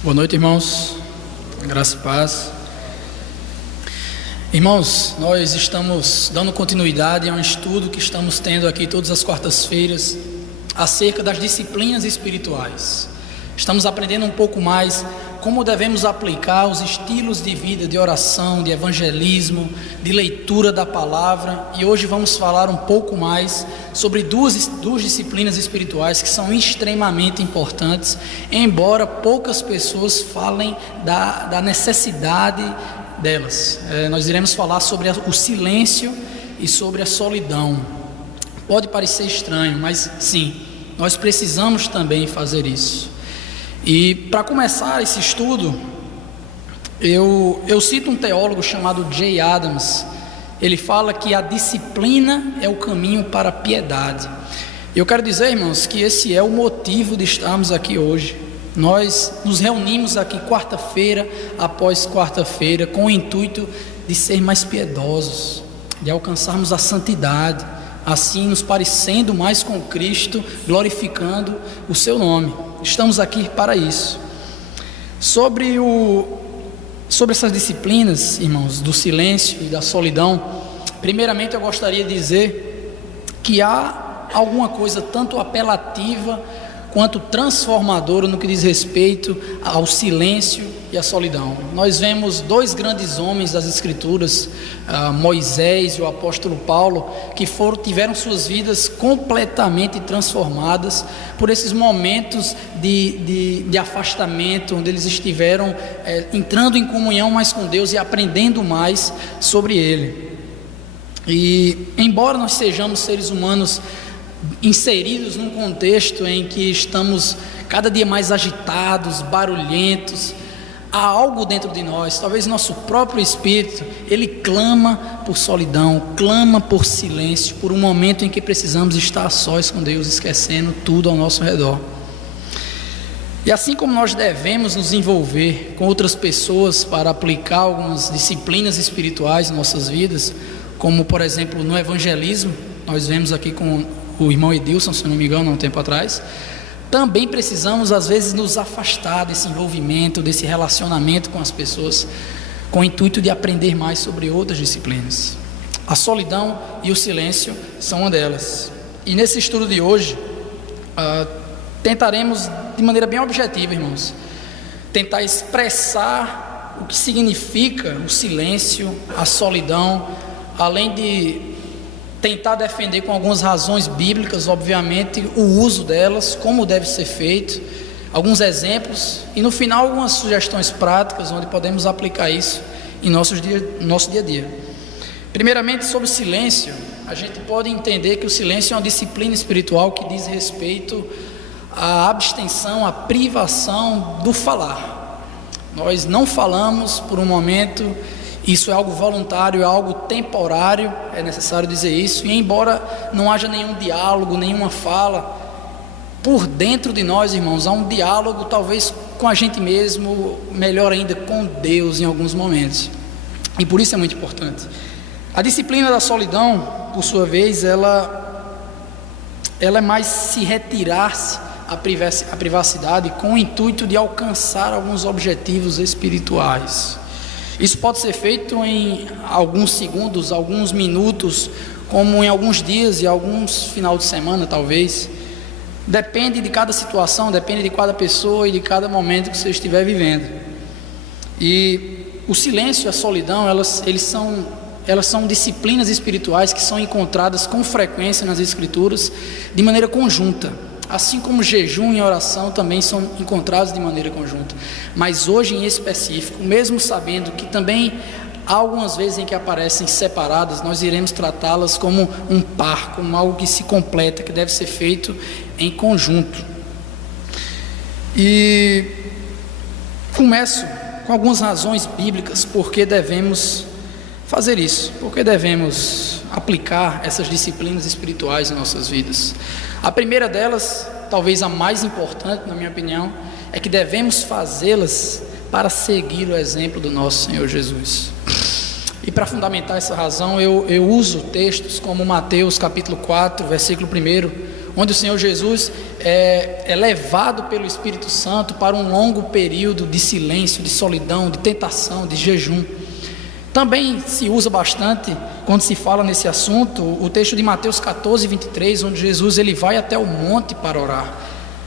Boa noite, irmãos. Graça e paz. Irmãos, nós estamos dando continuidade a um estudo que estamos tendo aqui todas as quartas-feiras acerca das disciplinas espirituais. Estamos aprendendo um pouco mais como devemos aplicar os estilos de vida, de oração, de evangelismo, de leitura da palavra, e hoje vamos falar um pouco mais sobre duas disciplinas espirituais que são extremamente importantes, embora poucas pessoas falem da necessidade delas. Nós iremos falar sobre o silêncio e sobre a solidão. Pode parecer estranho, mas sim, nós precisamos também fazer isso. E para começar esse estudo, eu cito um teólogo chamado Jay Adams. Ele fala que a disciplina é o caminho para a piedade. Eu quero dizer, irmãos, que esse é o motivo de estarmos aqui hoje. Nós nos reunimos aqui quarta-feira após quarta-feira com o intuito de ser mais piedosos, de alcançarmos a santidade, assim nos parecendo mais com Cristo, glorificando o seu nome. Estamos aqui para isso. Sobre essas disciplinas, irmãos, do silêncio e da solidão, primeiramente eu gostaria de dizer que há alguma coisa tanto apelativa quanto transformadora no que diz respeito ao silêncio e à solidão. Nós vemos dois grandes homens das Escrituras, Moisés e o apóstolo Paulo, que tiveram suas vidas completamente transformadas por esses momentos de afastamento, onde eles estiveram entrando em comunhão mais com Deus e aprendendo mais sobre Ele. E embora nós sejamos seres humanos inseridos num contexto em que estamos cada dia mais agitados, barulhentos, há algo dentro de nós, talvez nosso próprio espírito, ele clama por solidão, clama por silêncio, por um momento em que precisamos estar a sós com Deus, esquecendo tudo ao nosso redor. E assim como nós devemos nos envolver com outras pessoas para aplicar algumas disciplinas espirituais em nossas vidas, como por exemplo no evangelismo, nós vemos aqui com o irmão Edilson, se não me engano, há um tempo atrás, também precisamos às vezes nos afastar desse envolvimento, desse relacionamento com as pessoas, com o intuito de aprender mais sobre outras disciplinas. A solidão e o silêncio são uma delas. E nesse estudo de hoje, tentaremos de maneira bem objetiva, irmãos, tentar expressar o que significa o silêncio, a solidão, além de tentar defender com algumas razões bíblicas, obviamente, o uso delas, como deve ser feito, alguns exemplos e no final algumas sugestões práticas onde podemos aplicar isso em nosso dia a dia. Primeiramente, sobre o silêncio, a gente pode entender que o silêncio é uma disciplina espiritual que diz respeito à abstenção, à privação do falar. Nós não falamos por um momento. Isso é algo voluntário, é algo temporário, é necessário dizer isso. E embora não haja nenhum diálogo, nenhuma fala, por dentro de nós, irmãos, há um diálogo talvez com a gente mesmo, melhor ainda com Deus em alguns momentos. E por isso é muito importante. A disciplina da solidão, por sua vez, ela é mais se retirar-se à privacidade com o intuito de alcançar alguns objetivos espirituais. Isso pode ser feito em alguns segundos, alguns minutos, como em alguns dias e alguns final de semana, talvez. Depende de cada situação, depende de cada pessoa e de cada momento que você estiver vivendo. E o silêncio e a solidão, elas são disciplinas espirituais que são encontradas com frequência nas Escrituras de maneira conjunta. Assim como jejum e oração também são encontrados de maneira conjunta. Mas hoje em específico, mesmo sabendo que também há algumas vezes em que aparecem separadas, nós iremos tratá-las como um par, como algo que se completa, que deve ser feito em conjunto. E começo com algumas razões bíblicas por que devemos fazer isso, por que devemos aplicar essas disciplinas espirituais em nossas vidas. A primeira delas, talvez a mais importante na minha opinião, é que devemos fazê-las para seguir o exemplo do nosso Senhor Jesus. E para fundamentar essa razão, eu uso textos como Mateus capítulo 4, versículo 1, onde o Senhor Jesus é levado pelo Espírito Santo para um longo período de silêncio, de solidão, de tentação, de jejum. Também se usa bastante, quando se fala nesse assunto, o texto de Mateus 14, 23, onde Jesus ele vai até o monte para orar.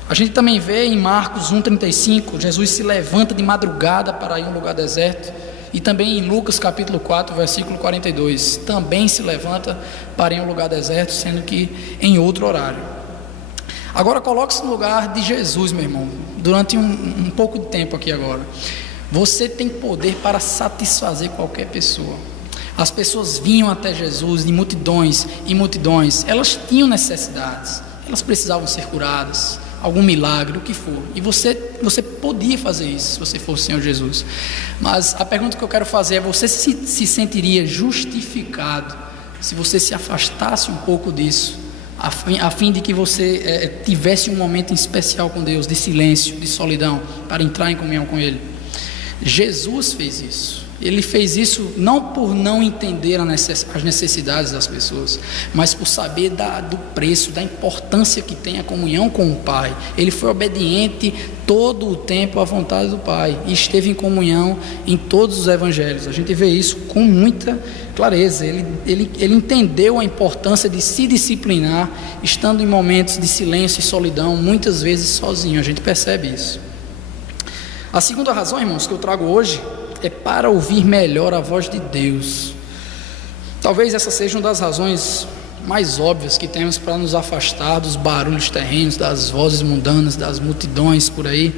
A gente também vê em Marcos 1,35, Jesus se levanta de madrugada para ir a um lugar deserto. E também em Lucas capítulo 4, versículo 42, também se levanta para ir a um lugar deserto, sendo que em outro horário. Agora coloque-se no lugar de Jesus, meu irmão, durante um pouco de tempo aqui agora. Você tem poder para satisfazer qualquer pessoa. As pessoas vinham até Jesus de multidões e multidões, elas tinham necessidades, elas precisavam ser curadas, algum milagre, o que for, e você podia fazer isso se você fosse o Senhor Jesus. Mas a pergunta que eu quero fazer é: você se sentiria justificado se você se afastasse um pouco disso, a fim de que você tivesse um momento especial com Deus, de silêncio, de solidão, para entrar em comunhão com Ele? Jesus fez isso. Ele fez isso não por não entender as necessidades das pessoas, mas por saber do preço, da importância que tem a comunhão com o Pai. Ele foi obediente todo o tempo à vontade do Pai e esteve em comunhão em todos os evangelhos. A gente vê isso com muita clareza. Ele entendeu a importância de se disciplinar, estando em momentos de silêncio e solidão, muitas vezes sozinho. A gente percebe isso. A segunda razão, irmãos, que eu trago hoje é para ouvir melhor a voz de Deus. Talvez essa seja uma das razões mais óbvias que temos para nos afastar dos barulhos terrenos, das vozes mundanas, das multidões por aí,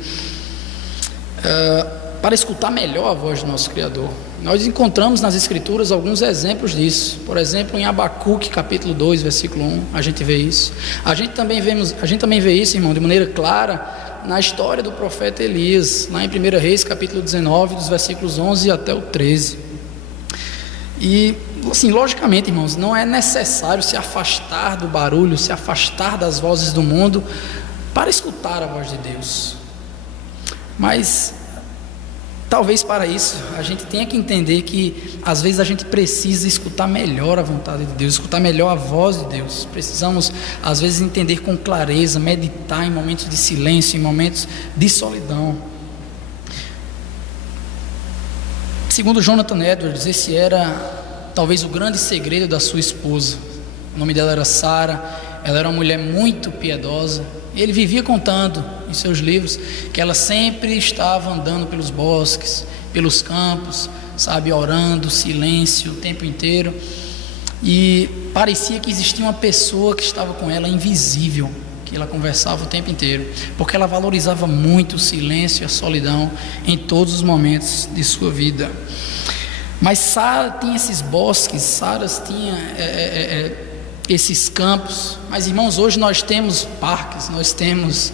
para escutar melhor a voz do nosso Criador. Nós encontramos nas Escrituras alguns exemplos disso. Por exemplo, em Abacuque capítulo 2, versículo 1, a gente vê isso. A gente também vê isso, irmão, de maneira clara na história do profeta Elias, lá em 1 Reis capítulo 19, dos versículos 11 até o 13. E assim, logicamente, irmãos, não é necessário se afastar do barulho, se afastar das vozes do mundo para escutar a voz de Deus. Mas talvez para isso a gente tenha que entender que às vezes a gente precisa escutar melhor a vontade de Deus, escutar melhor a voz de Deus. Precisamos às vezes entender com clareza, meditar em momentos de silêncio, em momentos de solidão. Segundo Jonathan Edwards, esse era talvez o grande segredo da sua esposa. O nome dela era Sara. Ela era uma mulher muito piedosa. Ele vivia contando em seus livros que ela sempre estava andando pelos bosques, pelos campos, sabe, orando, silêncio o tempo inteiro. E parecia que existia uma pessoa que estava com ela, invisível, que ela conversava o tempo inteiro, porque ela valorizava muito o silêncio e a solidão em todos os momentos de sua vida. Mas Sara tinha esses bosques, Sara tinha esses campos. Mas, irmãos, hoje nós temos parques, nós temos,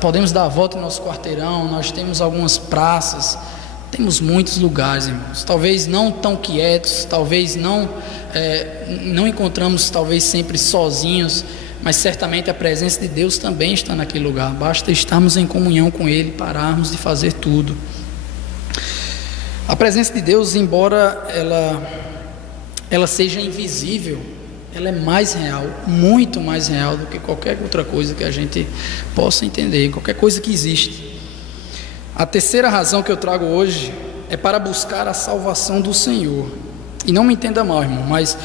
podemos dar a volta no nosso quarteirão, nós temos algumas praças, temos muitos lugares, irmãos, talvez não tão quietos, talvez não encontramos talvez sempre sozinhos, mas certamente a presença de Deus também está naquele lugar. Basta estarmos em comunhão com Ele, pararmos de fazer tudo. A presença de Deus, embora ela seja invisível, ela é mais real, muito mais real do que qualquer outra coisa que a gente possa entender, qualquer coisa que existe. A terceira razão que eu trago hoje é para buscar a salvação do Senhor. E não me entenda mal, irmão, mas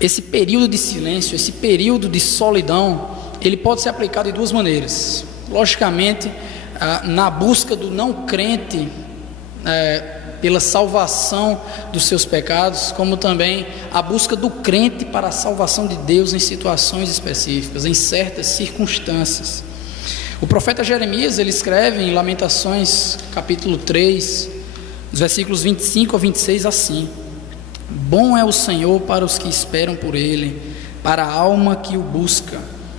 esse período de silêncio, esse período de solidão, ele pode ser aplicado de duas maneiras. Logicamente, na busca do não crente pela salvação dos seus pecados, como também a busca do crente para a salvação de Deus em situações específicas, em certas circunstâncias. O profeta Jeremias, ele escreve em Lamentações capítulo 3, os versículos 25 a 26 assim: bom é o Senhor para os que esperam por Ele, para a alma que o busca.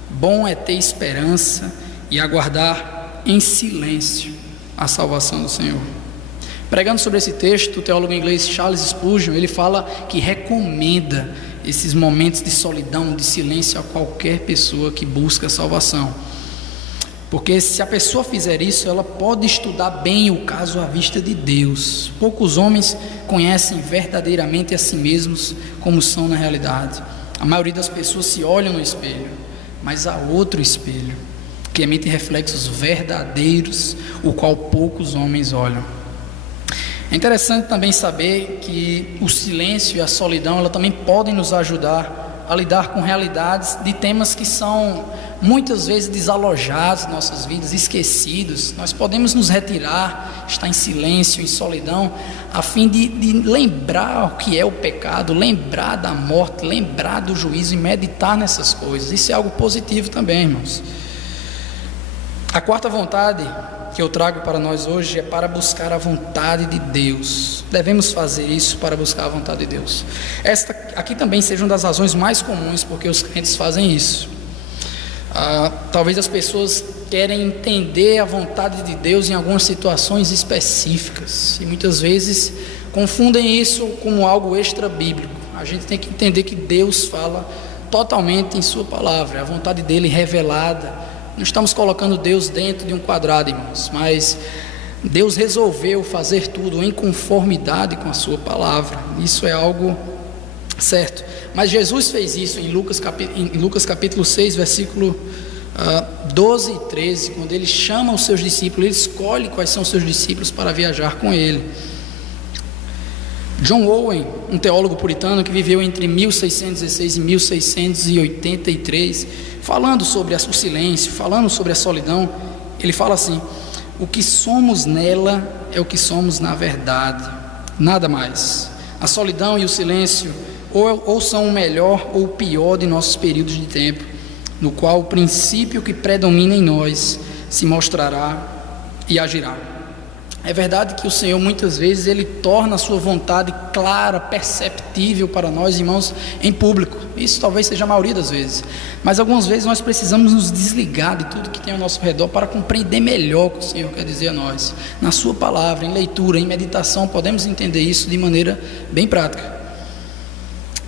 Bom é ter esperança e aguardar em silêncio a salvação do Senhor. Pregando sobre esse texto, o teólogo inglês Charles Spurgeon, ele fala que recomenda esses momentos de solidão, de silêncio a qualquer pessoa que busca a salvação. Porque se a pessoa fizer isso, ela pode estudar bem o caso à vista de Deus. Poucos homens conhecem verdadeiramente a si mesmos como são na realidade. A maioria das pessoas se olham no espelho, mas há outro espelho, que emite reflexos verdadeiros, o qual poucos homens olham. É interessante também saber que o silêncio e a solidão, ela também podem nos ajudar a lidar com realidades de temas que são muitas vezes desalojados em nossas vidas, esquecidos. Nós podemos nos retirar, estar em silêncio, em solidão, a fim de lembrar o que é o pecado, lembrar da morte, lembrar do juízo e meditar nessas coisas. Isso é algo positivo também, irmãos. A quarta vontade que eu trago para nós hoje é para buscar a vontade de Deus. Devemos fazer isso para buscar a vontade de Deus. Esta aqui também seja uma das razões mais comuns porque os crentes fazem isso. Talvez as pessoas querem entender a vontade de Deus em algumas situações específicas e muitas vezes confundem isso como algo extra bíblico. A gente tem que entender que Deus fala totalmente em sua palavra, a vontade dele revelada. Não estamos colocando Deus dentro de um quadrado, irmãos, mas Deus resolveu fazer tudo em conformidade com a sua palavra. Isso é algo certo. Mas Jesus fez isso em Lucas capítulo 6, versículo 12 e 13, quando ele chama os seus discípulos, ele escolhe quais são os seus discípulos para viajar com ele. John Owen, um teólogo puritano que viveu entre 1616 e 1683, falando sobre o silêncio, falando sobre a solidão, ele fala assim: o que somos nela é o que somos na verdade, nada mais. A solidão e o silêncio ou são o melhor ou o pior de nossos períodos de tempo, no qual o princípio que predomina em nós se mostrará e agirá. É verdade que o Senhor muitas vezes ele torna a sua vontade clara, perceptível para nós, irmãos, em público. Isso talvez seja a maioria das vezes, mas algumas vezes nós precisamos nos desligar de tudo que tem ao nosso redor para compreender melhor o que o Senhor quer dizer a nós. Na sua palavra, em leitura, em meditação, podemos entender isso de maneira bem prática.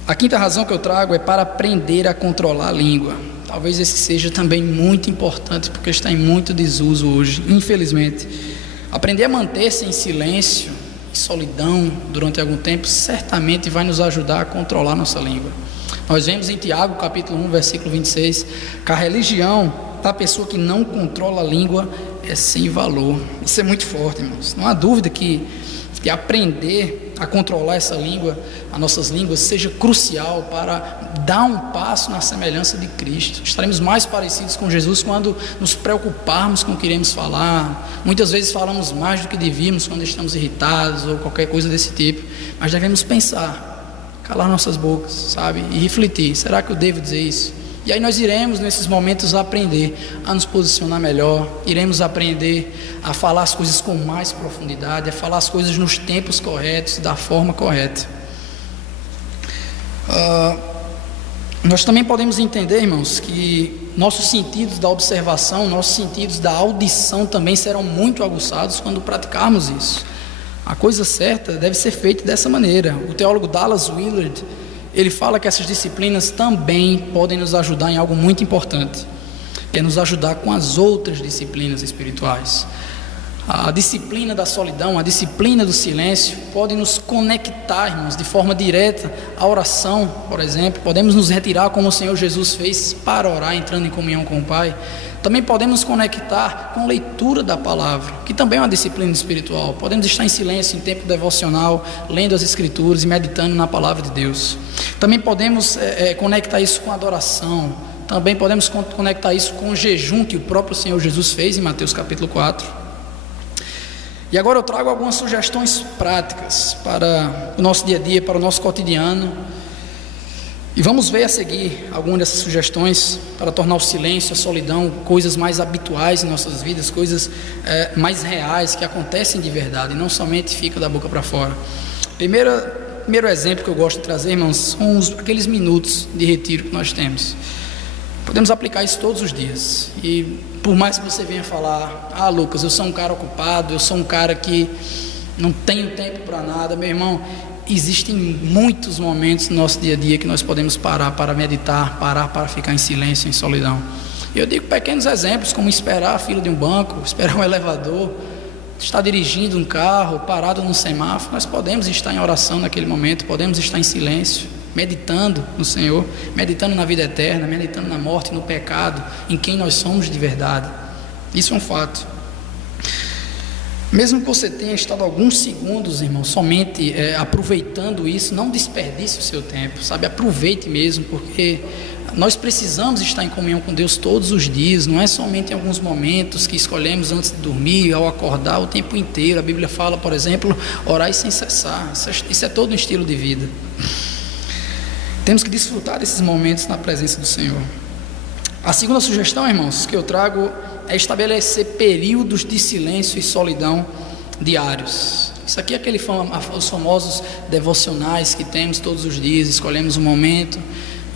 A quinta razão que eu trago é para aprender a controlar a língua. Talvez esse seja também muito importante, porque está em muito desuso hoje, infelizmente. Aprender a manter-se em silêncio e solidão durante algum tempo certamente vai nos ajudar a controlar nossa língua. Nós vemos em Tiago capítulo 1, versículo 26, que a religião da pessoa que não controla a língua é sem valor. Isso é muito forte, irmãos. Não há dúvida que aprender a controlar essa língua, as nossas línguas, seja crucial para dar um passo na semelhança de Cristo. Estaremos mais parecidos com Jesus quando nos preocuparmos com o que iremos falar. Muitas vezes falamos mais do que devíamos quando estamos irritados ou qualquer coisa desse tipo, mas devemos pensar, calar nossas bocas, sabe, e refletir: será que eu devo dizer isso? E aí nós iremos nesses momentos aprender a nos posicionar melhor, iremos aprender a falar as coisas com mais profundidade, a falar as coisas nos tempos corretos, da forma correta. Nós também podemos entender, irmãos, que nossos sentidos da observação, nossos sentidos da audição também serão muito aguçados quando praticarmos isso. A coisa certa deve ser feita dessa maneira. O teólogo Dallas Willard, ele fala que essas disciplinas também podem nos ajudar em algo muito importante, que é nos ajudar com as outras disciplinas espirituais. A disciplina da solidão, a disciplina do silêncio pode nos conectar, irmãos, de forma direta à oração, por exemplo. Podemos nos retirar como o Senhor Jesus fez para orar, entrando em comunhão com o Pai. Também podemos nos conectar com a leitura da palavra, que também é uma disciplina espiritual. Podemos estar em silêncio, em tempo devocional, lendo as Escrituras e meditando na palavra de Deus. Também podemos conectar isso com a adoração. Também podemos conectar isso com o jejum que o próprio Senhor Jesus fez em Mateus capítulo 4. E agora eu trago algumas sugestões práticas para o nosso dia a dia, para o nosso cotidiano. E vamos ver a seguir algumas dessas sugestões para tornar o silêncio, a solidão, coisas mais habituais em nossas vidas, coisas mais reais, que acontecem de verdade, e não somente fica da boca para fora. Primeiro exemplo que eu gosto de trazer, irmãos, são aqueles minutos de retiro que nós temos. Podemos aplicar isso todos os dias. E por mais que você venha falar: ah, Lucas, eu sou um cara ocupado, eu sou um cara que não tenho tempo para nada, meu irmão, existem muitos momentos no nosso dia a dia que nós podemos parar para meditar, parar para ficar em silêncio, em solidão. Eu digo pequenos exemplos, como esperar a fila de um banco, esperar um elevador, estar dirigindo um carro, parado num semáforo. Nós podemos estar em oração naquele momento, podemos estar em silêncio, meditando no Senhor, meditando na vida eterna, meditando na morte, no pecado, em quem nós somos de verdade. Isso é um fato. Mesmo que você tenha estado alguns segundos, irmão, somente aproveitando isso, não desperdice o seu tempo, sabe? Aproveite mesmo, porque nós precisamos estar em comunhão com Deus todos os dias, não é somente em alguns momentos que escolhemos antes de dormir, ao acordar, o tempo inteiro. A Bíblia fala, por exemplo, orar sem cessar. Isso é todo um estilo de vida. Temos que desfrutar desses momentos na presença do Senhor. A segunda sugestão, irmãos, que eu trago é estabelecer períodos de silêncio e solidão diários. Isso aqui é os famosos devocionais que temos todos os dias, escolhemos um momento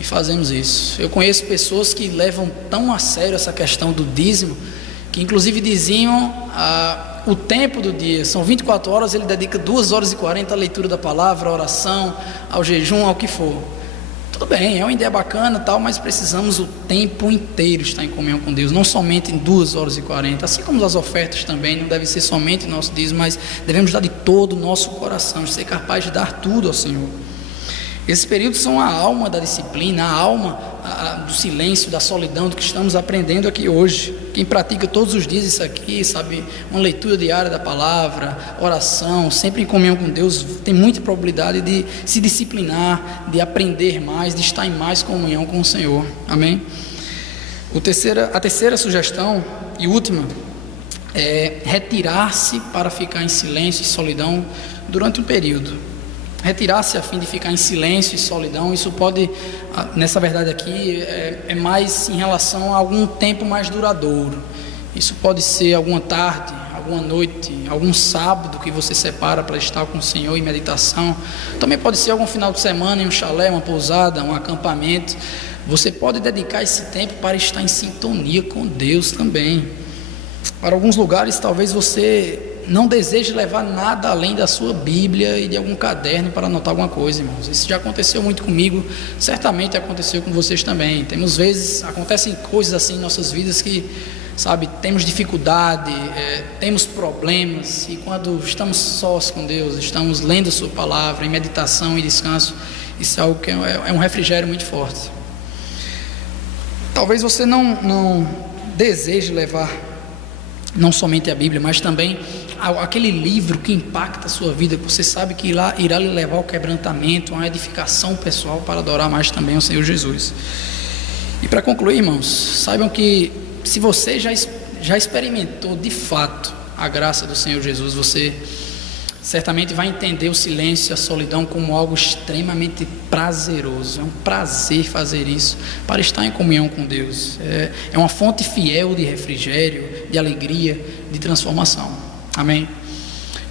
e fazemos isso. Eu conheço pessoas que levam tão a sério essa questão do dízimo, que inclusive diziam o tempo do dia, são 24 horas, ele dedica 2 horas e 40 à leitura da palavra, à oração, ao jejum, ao que for. Tudo bem, é uma ideia bacana, tal, mas precisamos o tempo inteiro estar em comunhão com Deus, não somente em 2 horas e 40, assim como as ofertas também, não deve ser somente o nosso dízimo, mas devemos dar de todo o nosso coração, ser capaz de dar tudo ao Senhor. Esses períodos são a alma da disciplina, a alma do silêncio, da solidão, do que estamos aprendendo aqui hoje. Quem pratica todos os dias isso aqui, sabe, uma leitura diária da palavra, oração, sempre em comunhão com Deus, tem muita probabilidade de se disciplinar, de aprender mais, de estar em mais comunhão com o Senhor. Amém? A terceira sugestão e última é retirar-se para ficar em silêncio e solidão durante um período. Retirar-se a fim de ficar em silêncio e solidão, isso pode, nessa verdade aqui, é mais em relação a algum tempo mais duradouro. Isso pode ser alguma tarde, alguma noite, algum sábado que você separa para estar com o Senhor em meditação. Também pode ser algum final de semana em um chalé, uma pousada, um acampamento. Você pode dedicar esse tempo para estar em sintonia com Deus também. Para alguns lugares, talvez você não deseje levar nada além da sua Bíblia e de algum caderno para anotar alguma coisa, irmãos. Isso já aconteceu muito comigo, certamente aconteceu com vocês também. Acontecem coisas assim em nossas vidas que, sabe, temos dificuldade, temos problemas, e quando estamos sós com Deus, estamos lendo a sua palavra, em meditação e descanso, isso é algo que é um refrigério muito forte. Talvez você não deseje levar não somente a Bíblia, mas também aquele livro que impacta a sua vida, que você sabe que irá lhe levar ao quebrantamento, a uma edificação pessoal para adorar mais também o Senhor Jesus. E para concluir, irmãos, saibam que se você já experimentou de fato a graça do Senhor Jesus, você certamente vai entender o silêncio e a solidão como algo extremamente prazeroso. É um prazer fazer isso, para estar em comunhão com Deus. É uma fonte fiel de refrigério, de alegria, de transformação. Amém?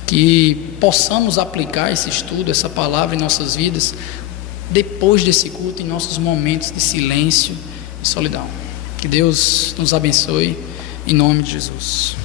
Que possamos aplicar esse estudo, essa palavra em nossas vidas, depois desse culto, em nossos momentos de silêncio e solidão. Que Deus nos abençoe, em nome de Jesus.